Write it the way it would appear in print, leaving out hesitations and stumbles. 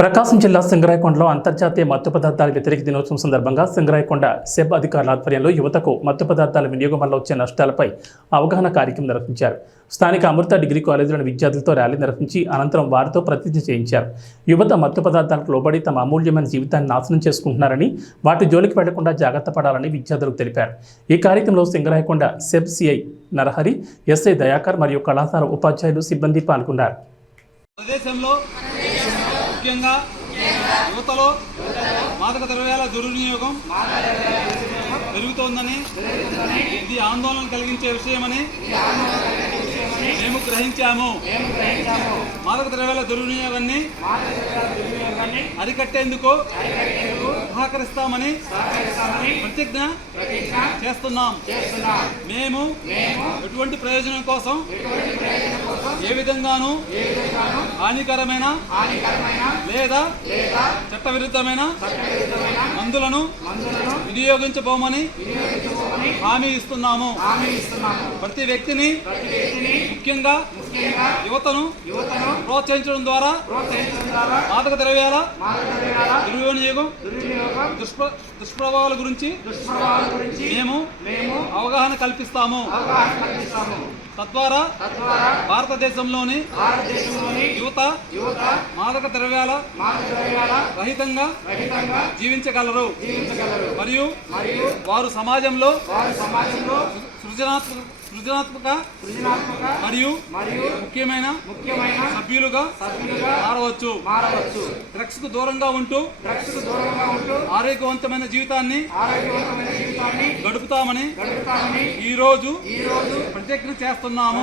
ప్రకాశం జిల్లా సింగరాయకొండలో అంతర్జాతీయ మత్తు పదార్థాల వ్యతిరేక దినోత్సవం సందర్భంగా సింగరాయకొండ సెబ్ అధికారుల ఆధ్వర్యంలో యువతకు మత్తు పదార్థాల వినియోగం వల్ల వచ్చే నష్టాలపై అవగాహన కార్యక్రమం నిర్వహించారు. స్థానిక అమృత డిగ్రీ కాలేజీలోని విద్యార్థులతో ర్యాలీ నిర్వహించి అనంతరం వారితో ప్రతిజ్ఞ చేయించారు. యువత మత్తు పదార్థాలకు లోబడి తమ అమూల్యమైన జీవితాన్ని నాశనం చేసుకుంటున్నారని, వాటి జోలికి వెళ్లకుండా జాగ్రత్త పడాలని విద్యార్థులకు తెలిపారు. ఈ కార్యక్రమంలో Singarayakonda SEB CI Narahari, SI Dayakar మరియు కళాశాల ఉపాధ్యాయులు, సిబ్బంది పాల్గొన్నారు. ముఖ్యంగా యువతలో మాదక ద్రవ్యాల దుర్వినియోగం పెరుగుతోందని, ఇది ఆందోళన కలిగించే విషయమని మేము గ్రహించాము. మాదక ద్రవ్యాల దుర్వినియోగాన్ని అరికట్టేందుకు సహకరిస్తామని ప్రతిజ్ఞ చేస్తున్నాం. మేము ఎటువంటి ప్రయోజనం కోసం ఏ విధంగానూ హానికరమైన లేదా చట్టవిరుద్ధమైన మందులను వినియోగించబోమని హామీ ఇస్తున్నాము. ప్రతి వ్యక్తిని, ముఖ్యంగా యువతను ప్రోత్సహించడం ద్వారా మాదక ద్రవ్యాల దుర్వినియోగం, దుష్ప్రభావాల గురించి మేము అవగాహన కల్పిస్తాము. తద్వారా భారతదేశంలోని యువత మాదక ద్రవ్యాల రహితంగా జీవించగలరు మరియు వారు సమాజంలో సృజనాత్మక మరియు ముఖ్యమైన సభ్యులుగా మారవచ్చు. డ్రగ్స్ కు దూరంగా ఉంటూ ఆరోగ్యవంతమైన జీవితాన్ని గడుపుతామని ఈ రోజు ప్రతిజ్ఞ చేస్తున్నాము.